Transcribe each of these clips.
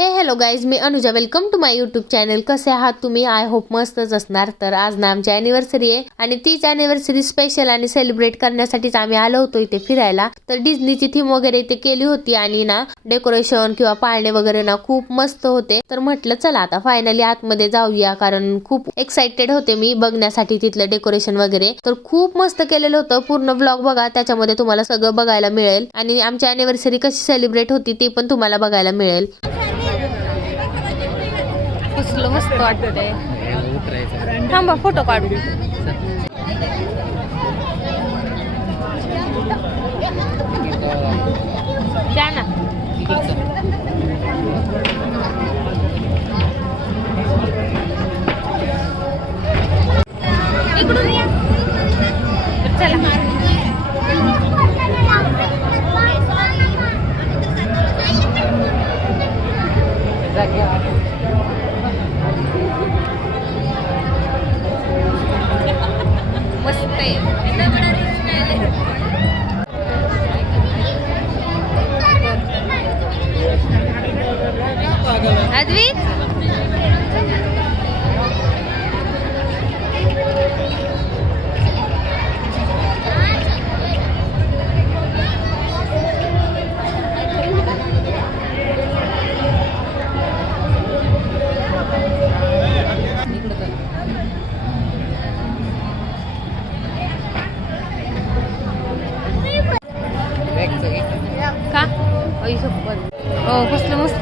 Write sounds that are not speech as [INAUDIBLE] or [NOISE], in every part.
हे hello guys me Anuja. Welcome to my YouTube channel कसे आहात तुम्ही? आय होप मस्तच असणार. तर आज ना आमची अॅनिव्हर्सरी आहे. आणि तीच अॅनिव्हर्सरी स्पेशल आणि सेलिब्रेट करण्यासाठीच आम्ही आलो होतो इथे फिरायला. तर डिझनीची थीम वगैरे इथे केली होती आणि ना डेकोरेशन किंवा पाळणे वगैरे ना खूप मस्त होते. तर म्हटलं चला आता फायनली आतमध्ये जाऊया. कारण खूप एक्साइटेड होते मी बघण्यासाठी तिथलं डेकोरेशन वगैरे. तर खूप मस्त केलेलं होतं. पूर्ण ब्लॉग बघा त्याच्यामध्ये तुम्हाला सगळं बघायला मिळेल. आणि आमची अॅनिव्हर्सरी कशी सेलिब्रेट होती ते पण तुम्हाला बघायला मिळेल. कसलं मस्त वाटतंय. थांबा फोटो काढू. द्या ना.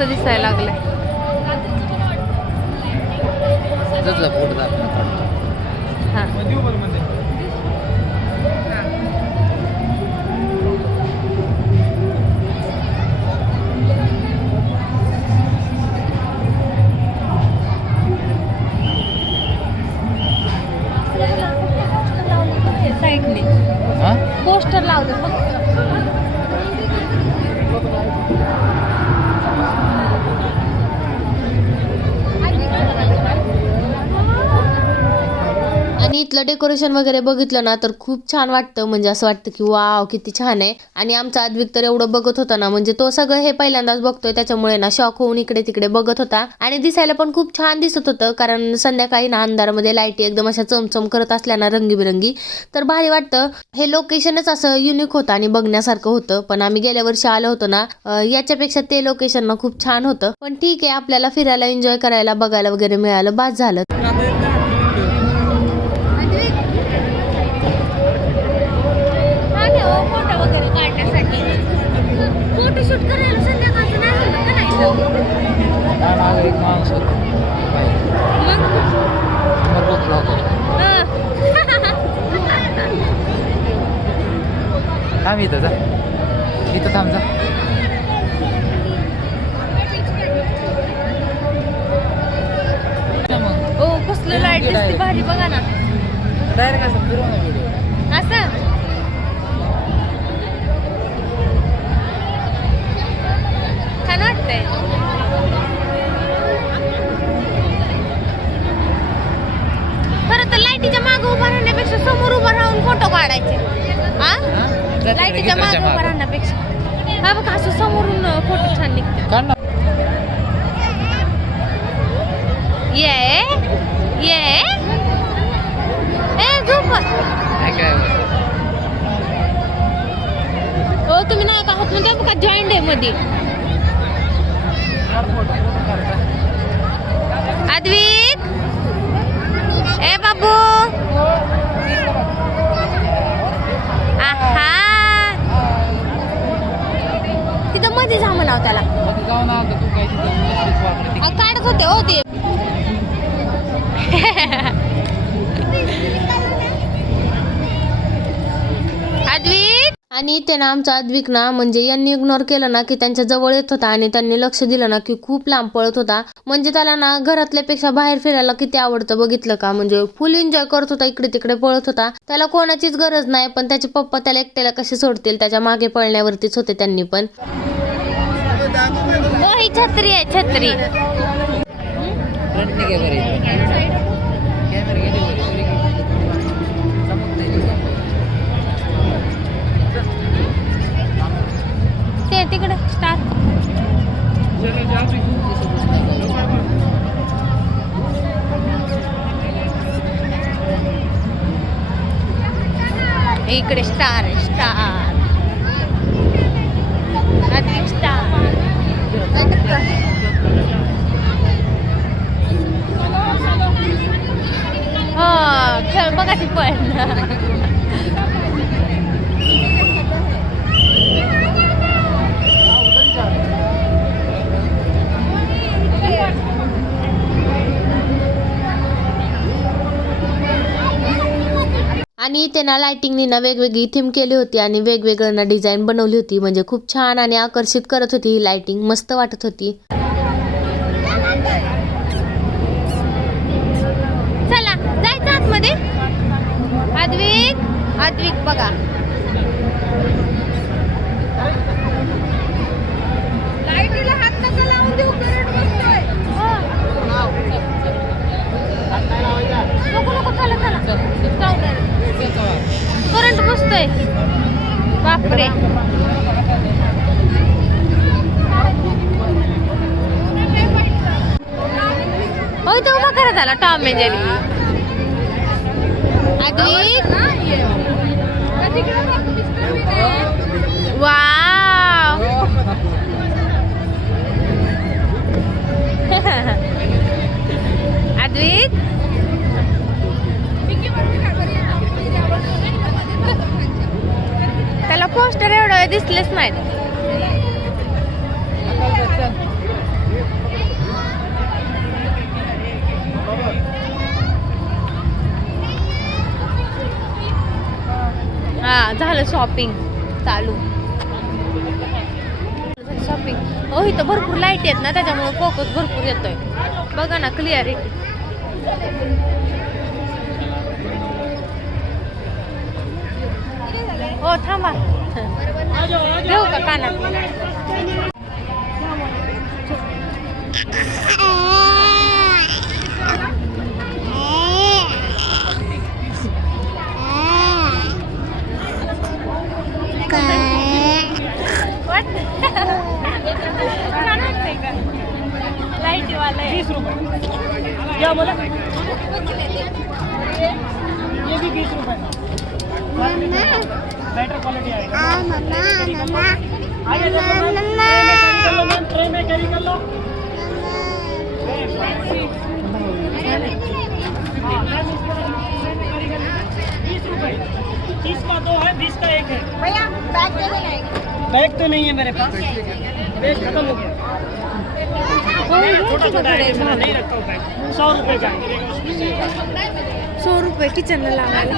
दिसायला लागलं आणि डेकोरेशन वगैरे बघितलं ना तर खूप छान वाटतं. म्हणजे असं वाटतं की वाव किती छान आहे. आणि आमचा आदविक तर एवढं बघत होता ना म्हणजे तो सगळं हे पहिल्यांदाच बघतोय. त्याच्यामुळे ना शॉक होऊन इकडे तिकडे बघत होता. आणि दिसायला पण खूप छान दिसत होतं कारण संध्याकाळी ना अंधारामध्ये लाईटी एकदम अशा चमचम करत असल्या ना रंगीबिरंगी. तर भारी वाटतं. हे लोकेशनच असं युनिक होतं आणि बघण्यासारखं होतं. पण आम्ही गेल्या वर्षी आलो होतो ना याच्यापेक्षा ते लोकेशन ना खूप छान होतं. पण ठीक आहे आपल्याला फिरायला एन्जॉय करायला बघायला वगैरे मिळालं बास झालं [LAUGHS] फोटो वगैरे काढण्यासाठी फोटोशूट करायला संध्याकाळचं नाही म्हणलं का नाही? थांब इथं जा. इथं थांब जा. ओ कसलं लाइट दिसते भारी बघा ना. डायरेक्ट असं फिरव ना व्हिडिओ असं? लाईटीच्या मागे उभा राहण्यापेक्षा समोर उभा राहून फोटो काढायचे. हा? लाईटीच्या मागे उभा राहण्यापेक्षा हा बघा असं समोरून फोटो छान निघते? काढ ना. ये ये. ए झोप. नाही काय हो तुम्ही नाही का आहात म्हणजे बघा जॉईंट आहे मध्ये अद्विक ए बाबू. आहा. तिथं मध्ये जा म्हणाव त्याला. काढत होते हो ते. [LAUGHS] अद्विक आणि इथे ना आमचा अद्विक ना म्हणजे यांनी इग्नोर केलं ना की त्यांच्या जवळ येत होता आणि त्यांनी लक्ष दिलं ना की खूप लांब पळत होता. म्हणजे त्याला ना घरातल्यापेक्षा बाहेर फिरायला किती आवडतं बघितलं का? म्हणजे फुल एन्जॉय करत होता इकडे तिकडे पळत होता. त्याला कोणाचीच गरज नाही पण त्याचे पप्पा त्याला एकट्याला कसे सोडतील? त्याच्यामागे पळण्यावरतीच होते त्यांनी पण. छत्री आहे छत्री. तिकडे स्टार इकडे स्टार स्टार अधिक स्टार हो खेळ बघा ती पण आणि इथे ना लाइटिंगनी ना वेगवेगळी थीम केली होती आणि वेगवेगळं ना डिझाईन बनवली होती. म्हणजे खूप छान आणि आकर्षित करत होती ही लाइटिंग मस्त वाटत होती. चला जायचं आतमध्ये. अद्विक अद्विक बघा. लाईटीला हात नका लावून देऊ करंट बसतोय. नको नको चला. चला. जाऊ दे. करंट बसतोय बापरे होय तो उभा करत आला Tom and Jerry Advik poster एवढं दिसलेच नाहीत हा झालं शॉपिंग चालू. शॉपिंग हो इथं भरपूर लाइट आहेत ना त्याच्यामुळे फोकस भरपूर येतोय. बघा ना क्लिअरिटी हो थांबा. [LAUGHS] देऊ का कानात [LAUGHS] ये भी बीस रुपए बेटर क्वालिटी आएगा। आइए जब ट्रे में कैरी कर लो मैम ट्रे में कैरी कर लो हाँ, रुपए। तीस का दो है बीस का एक है। भैया बैग दे देना बैग तो नहीं है मेरे पास। बैग खत्म हो गया। छोटा छोटा है इतना नहीं रखता हूँ बैग। सौ रुपये का सौ रुपये किचनला लावायला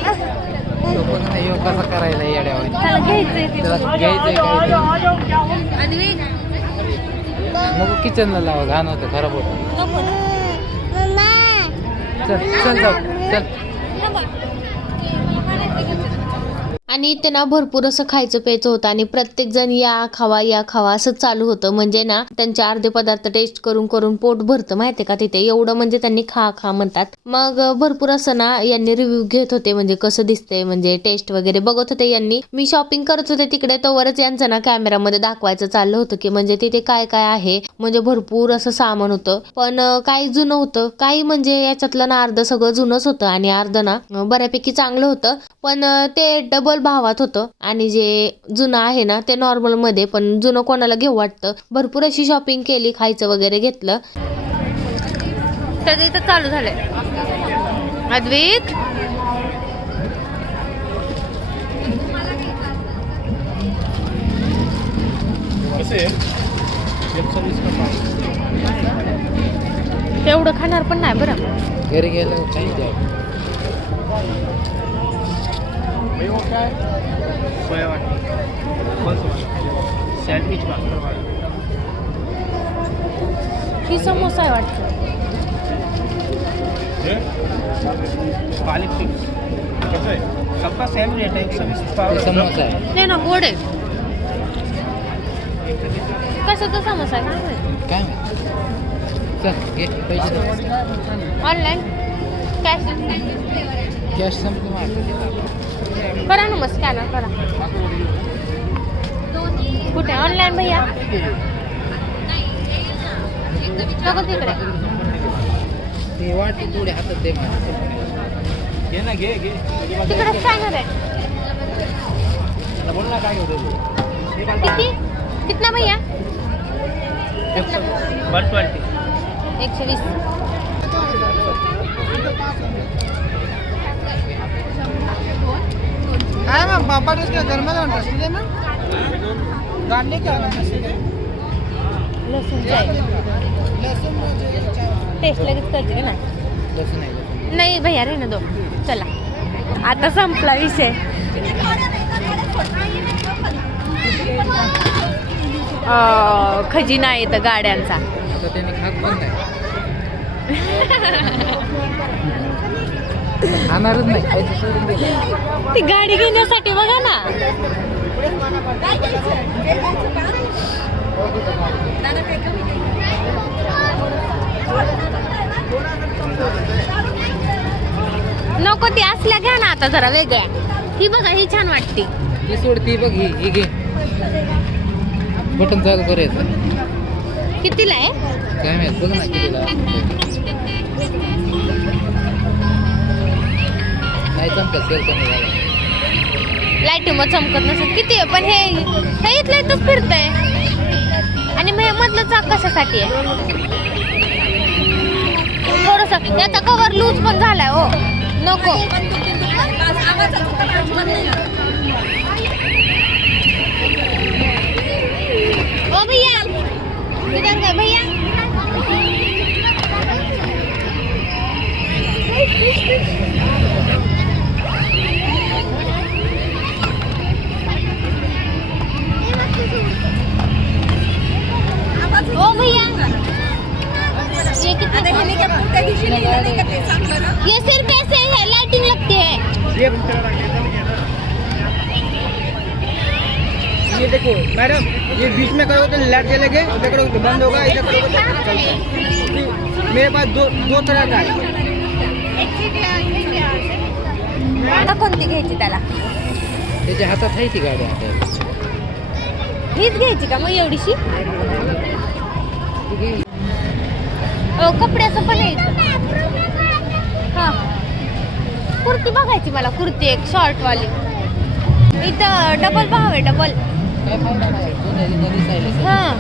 तो पण नाही ह्यो कसा करायला येड्यावर? त्याला घ्यायचंय काय मग किचनला लावा घाण होतं खराब होतं. चल चल जाऊ चल. आणि त्यांना भरपूर असं खायचं प्यायचं होतं आणि प्रत्येक जण या खावा या खावा असं चालू होतं. म्हणजे ना त्यांचे अर्धे पदार्थ टेस्ट करून करून पोट भरतं. माहितीये का तिथे? एवढं म्हणजे त्यांनी खा खा म्हणतात. मग भरपूर असं ना यांनी रिव्ह्यू घेत होते. म्हणजे कसं दिसतंय म्हणजे टेस्ट वगैरे बघत होते यांनी. मी शॉपिंग करत होते तिकडे तोवरच यांचं ना कॅमेरामध्ये दाखवायचं चाललं होतं की म्हणजे तिथे काय काय आहे. म्हणजे भरपूर असं सामान होतं. पण काही जुनं होतं. काही म्हणजे याच्यातलं ना अर्ध सगळं जुनंच होतं. आणि अर्ध ना बऱ्यापैकी चांगलं होतं. पण ते डबल भावात होतं. आणि जे जुनं आहे ना ते नॉर्मलमध्ये पण जुनं कोणाला घेऊ वाटतं? भरपूर अशी शॉपिंग केली खायचं वगैरे घेतलं. तर इथं चालू झालंय. अद्विक तेवढं खाणार पण नाही बरं. घरी गेलं काही द्या सैंडविच ही समोसा आहे वाटतं. पालक फिक्स कैसे सबका सेम रेट है एक सौ बीस ते समोसा आहे. नाही ना गोड आहे. कशाचा समोसा आहे? काय? काय. ऑनलाईन कॅश करा ना मग स्कॅनर करा। कुठे ऑनलाईन भैया? तिकडे। ते वाटी थोडी हातात दे घे ना घे घे। तिकडे स्कॅनर आहे। किती? कितना भैया? वन ट्वेंटी एकशे वीस. काय मग पापड उसके घर में बनता सीधे में गाड़ने क्या बनता सीधे लसूण चाय। लहसुन टेस्ट लगेच करते की नाही लसूण भैया रे ना दो। चला। आता संपला विषय। खजिना येतं गाड्यांचा [LAUGHS] आता त्यांनी खात पण नाही खाणारच नाही पैसे सोडून दिले. ती गाडी घेण्यासाठी बघा ना. नको ती असल्या घ्या ना आता जरा वेगळ्या. ही बघा ही छान वाटते. ही सोडती बघ ही ही घे. बटन चालू करायचं कितीला आहे? काय माहीत बघ ना कितीला. नाही चमकत सेल कमी झाला. लाइट मग चमकत नसेल. किती आहे? पण हे हे इथलं इथंच फिरतंय. आणि मग हे मधलं चाक कशासाठी आहे? थोडस. याचा कवर लूज पण झालाय हो. नको. ओ भैया. इधर का भैया. ओ भैया। ये कितने ये सिर्फ़ ऐसे है लाइटिंग लगती है। ये देखो मैडम ये बीच में करोगे तो लाइट जलेगे इधर करोगे तो बंद होगा इधर करोगे तो चलता मेरे पास दो दो तरह का है। आता कोणती घ्यायची त्याला त्याच्या हातात आहे ती गाडी आता हीच घ्यायची का मग एवढीशी? कपड्याचं पण आहे हा. कुर्ती बघायची मला कुर्ती एक शॉर्ट वाली इथं डबल भाव आहे डबल काय हा.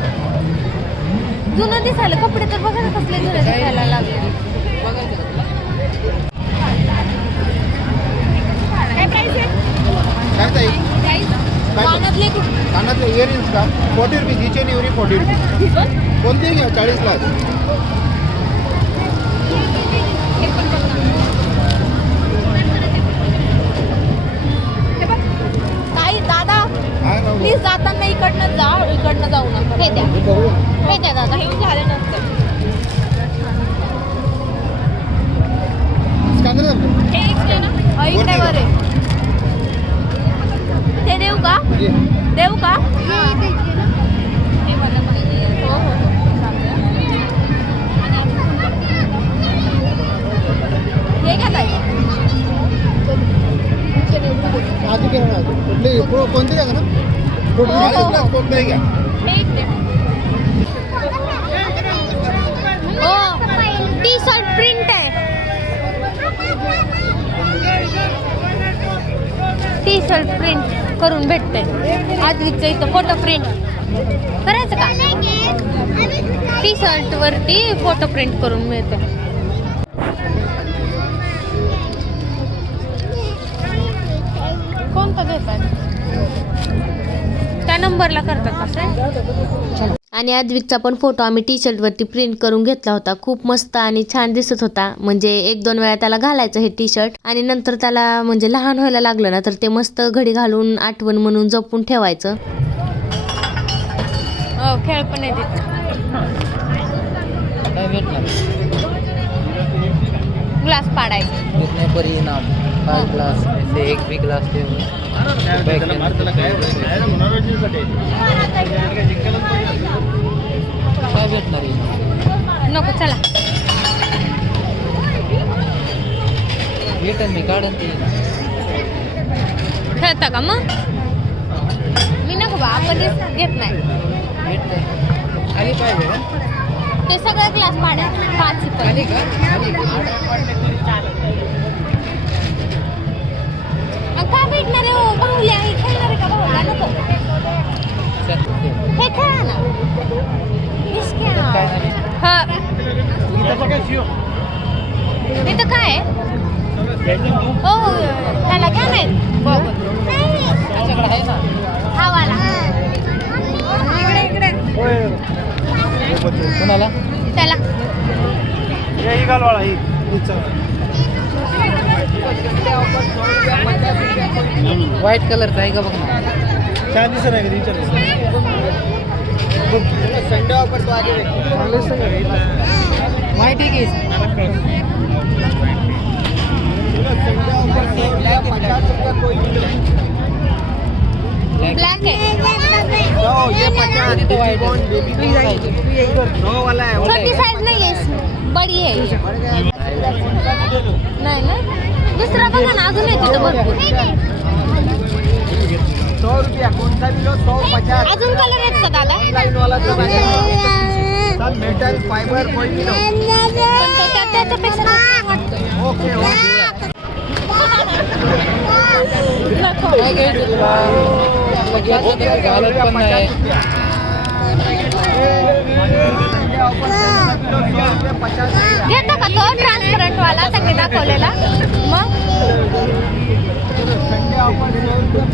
जुनं दिसायला कपडे तर बघा ना कसले जुनं दिसायला लागले. काय प्राइस आहे काय ताई कानातले इयरिंग्स का? Forty rupees each and every forty rupees कोणते घ्या हा ना प्लीज जाताना इकडनं जा इकडनं जाऊ नका. हे द्या. हे द्या दादा. हे झाल्यानंतर. हे ना. इकडे देऊ का? घे. देऊ का? हे. घ्या ताई. घ्या ना कोणते घ्या टी शर्ट प्रिंट आहे. टी शर्ट प्रिंट करून भेटते. आजवीचं इथं फोटो प्रिंट करायचं का? टी शर्ट वरती फोटो प्रिंट करून मिळते. कोणता घेतात? त्या नंबरला करतात कसं आणि अद्विकचा पण फोटो आम्ही टी शर्टवरती प्रिंट करून घेतला होता. खूप मस्त आणि छान दिसत होता. म्हणजे एक दोन वेळा त्याला घालायचं हे टी शर्ट आणि नंतर त्याला म्हणजे लहान व्हायला लागलं ना तर ते मस्त घडी घालून आठवण म्हणून जपून ठेवायचं. खेळ पण ग्लास पाडायचं. ग्लास ऐसे एक भी ग्लास दे काय भेटणार इनाम नको चला. भेटन मी काढन ते. खेळता का मग? मी नको बा आपण घेत नाही. भेटतंय. खाली पाहिजे ते सगळं ग्लास पाडा पाच खाली का? भेटणार आहे हो? खेळणार आहे का नको. इथं काय आहे? हो हो त्याला घ्या नाही बघू हा वाला इकडे इकडे कोणाला त्याला हे ही ही. व्हाईट कलरचा आहे का बघ ना? छान दिसत आहे का? विचार संडे ऑफर तो आगे व्हाईट आहे की ब्लॅक ब्लॅक आहे तो व्हाईट नो वाला है छोटी साईज नाही आहे बडी आहे नाही। ना दुसरा बघा ना अजून येते तर भरपूर सौ रुपया कौन सा भी लो सौ पचास अजून कलर आहेत का दादा लाइन वाला जो सब मेटल फाइबर कोई भी लो पण तो त्या- त्याच्यापेक्षा तो छान वाटतोय. ओके ओके काय घ्यायचं तुला तर घालत पण नाही घेता का तो ट्रान्सपरंट वाला त्यांनी दाखवलेला? मग?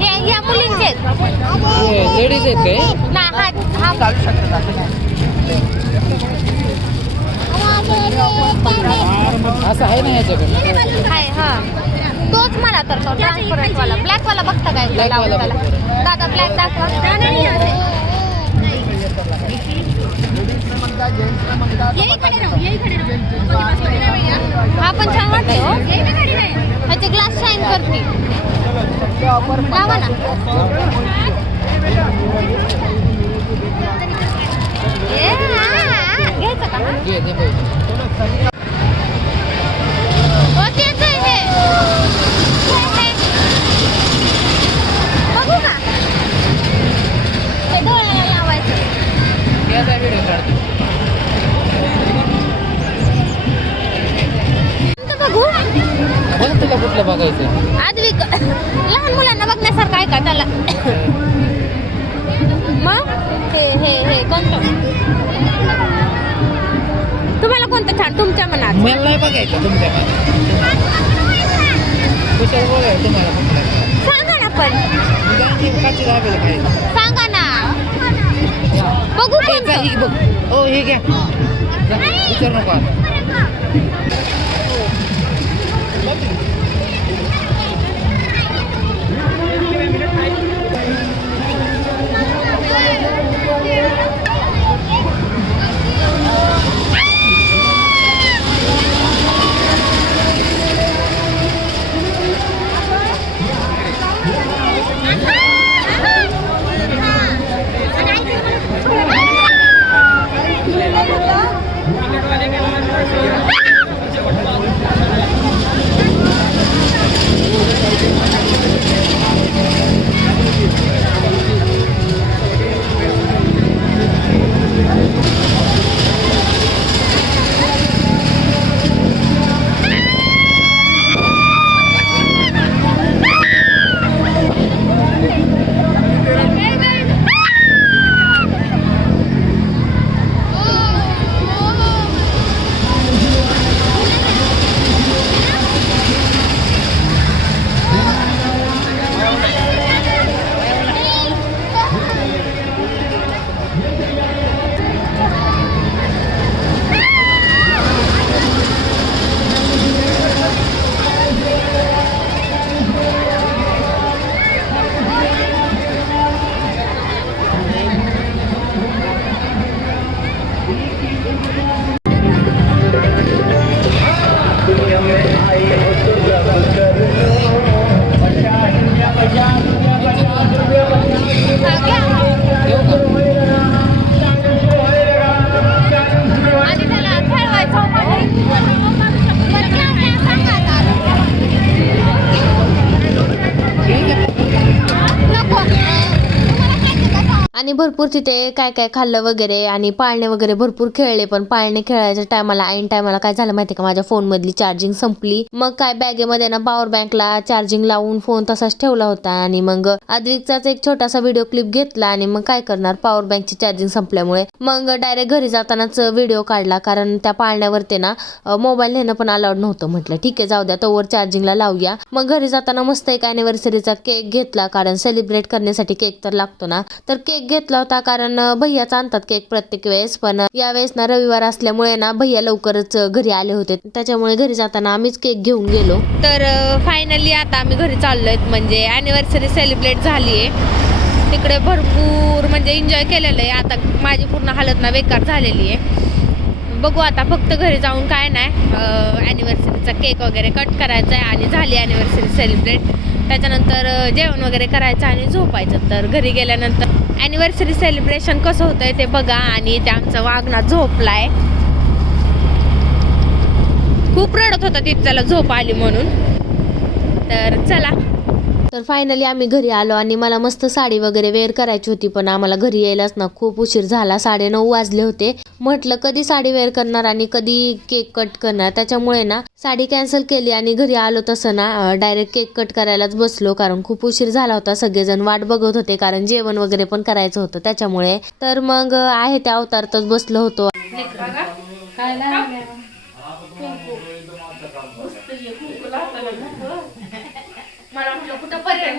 हे या मुलींचे आहेत. लेडीज आहेत काय नाही हा हा. असं आहे ना आहे हा. तोच मला तर तो ट्रान्सपरंट वाला. ब्लॅक वाला बघता काय. दादा ब्लॅक दाखवा. हा पण छान वाटते हो ह्याचे ग्लास शाईन करते लावा ना घ्यायचं का कुठलं बघायचं? आद्विक [LAUGHS] लहान मुलांना बघण्यासारखं आहे का त्याला? मग? हे हे हे कोणतं? तुम्हाला कोणतं छान? तुमच्या मनात. मला नाही बघायचं तुमच्या कुशाला बघायचं तुम्हाला सांगा ना पण. काची दाबेल खायचं सांगा ना. बघू कोणतं? बघ. हो हे घ्या. जा, विचार नको. आणि भरपूर तिथे काय काय खाल्लं वगैरे आणि पाळणे वगैरे भरपूर खेळले पण पाळणे खेळायच्या टायमाला ऐन टायमाला काय झालं माहिती का? माझ्या फोनमधली चार्जिंग संपली. मग काय बॅगेमध्ये ना पॉवर बँकला चार्जिंग लावून फोन तसाच ठेवला होता आणि मग अद्विकचाच एक छोटासा व्हिडिओ क्लिप घेतला आणि मग काय करणार? पॉवर बँकची चार्जिंग संपल्यामुळे. मग डायरेक्ट घरी जातानाच व्हिडिओ काढला कारण त्या पाळण्यावरती ना मोबाईल नेणं पण अलाउड नव्हतं म्हटलं. ठीक आहे जाऊ द्या तोवर चार्जिंगला लावूया. मग घरी जाताना मस्त एक अॅनिव्हर्सरीचा केक घेतला कारण सेलिब्रेट करण्यासाठी केक तर लागतो ना. तर केक घेतला होता कारण भैयाच आणतात केक प्रत्येक वेळेस. पण यावेळेस ना रविवार असल्यामुळे ना भैया लवकरच घरी आले होते. त्याच्यामुळे घरी जाताना आम्हीच केक घेऊन गेलो. तर फायनली आता आम्ही घरी चाललोय म्हणजे अॅनिव्हर्सरी सेलिब्रेट झाली आहे तिकडे भरपूर म्हणजे एन्जॉय केलेलं आहे. आता माझी पूर्ण हालत ना बेकार झालेली आहे. बघू आता फक्त घरी जाऊन काय नाही. ॲनिव्हर्सरीचा केक वगैरे कट करायचा आहे आणि झाली ॲनिव्हर्सरी सेलिब्रेट त्याच्यानंतर जेवण वगैरे करायचं आणि झोपायचं. तर घरी गेल्यानंतर ॲनिव्हर्सरी सेलिब्रेशन कसं होतंय ते बघा आणि ते आमचा वागणा झोपलाय. खूप रडत होता तिथे त्याला झोप आली म्हणून. तर चला. तर फायनली आम्ही घरी आलो आणि मला मस्त साडी वगैरे वेअर करायची होती पण आम्हाला घरी यायलाच ना खूप उशीर झाला. साडे नऊ वाजले होते. म्हटलं कधी साडी वेअर करणार आणि कधी केक कट करणार? त्याच्यामुळे ना साडी कॅन्सल केली आणि घरी आलो तसं ना डायरेक्ट केक कट करायलाच बसलो कारण खूप उशीर झाला होता. सगळेजण वाट बघत होते कारण जेवण वगैरे पण करायचं होतं त्याच्यामुळे. तर मग आहे त्या अवतारतच बसलो होतो मला म्हटलं कुठं पर्यटन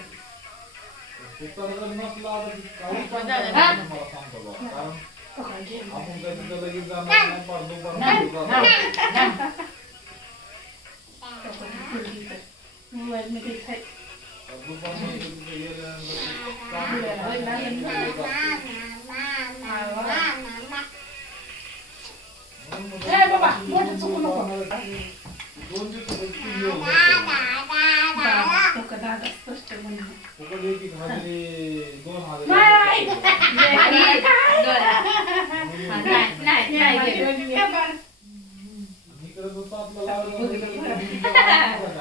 चिव इकडं बघा वर केक कापायचा आहे केक इकडं कधी वर आहे, आहे तसं त्याला नाही नाही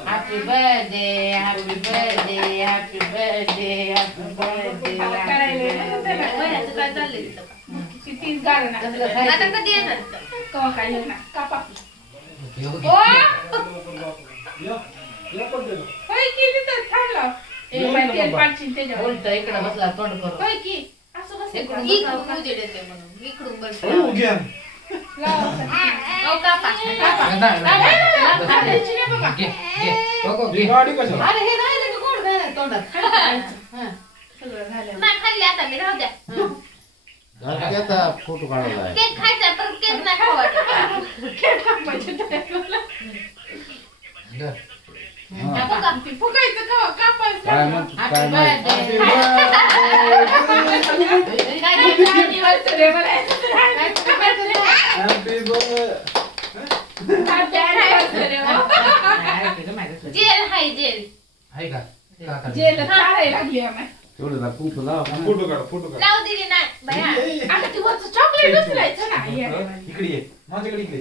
happy birthday happy birthday happy birthday happy birthday वयाचं काय चाललंय तिथं? आता कधी येणार इथं? उलट इकडे बसला तोंड करून. होय की? असं बस. इकडून इकडून उजेड येते म्हणून. इकडून बस. हो, कापा. गाडी कशा? अरे हे राहिलं की गोड घालायचं तोंडात. नाही खाल्ली आता मी. राहू द्या. फोटो काढायला आहे केक खायचा पण केक नाही खाऊ वाटत. काय म्हणतो काय हॅपी नाही बर्थडे जेल हाय जेल. तेवढं दाखव, फोटो लाव फोटो काढ फोटो काढ. लावू दिली नाही भया इकडे ये. माझ्याकडे इकडे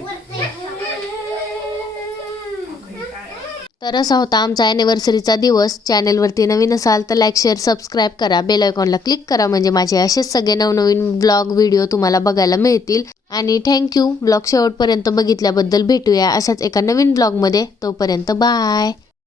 तर असा होता आमचा ॲनिव्हर्सरीचा दिवस. चॅनलवरती नवीन असाल तर लाईक शेअर सबस्क्राईब करा. बेल आयकॉनला क्लिक करा म्हणजे माझे असेच सगळे नवनवीन ब्लॉग व्हिडिओ तुम्हाला बघायला मिळतील. आणि थँक्यू ब्लॉग शेवटपर्यंत बघितल्याबद्दल भेटूया अशाच एका नवीन ब्लॉगमध्ये तोपर्यंत बाय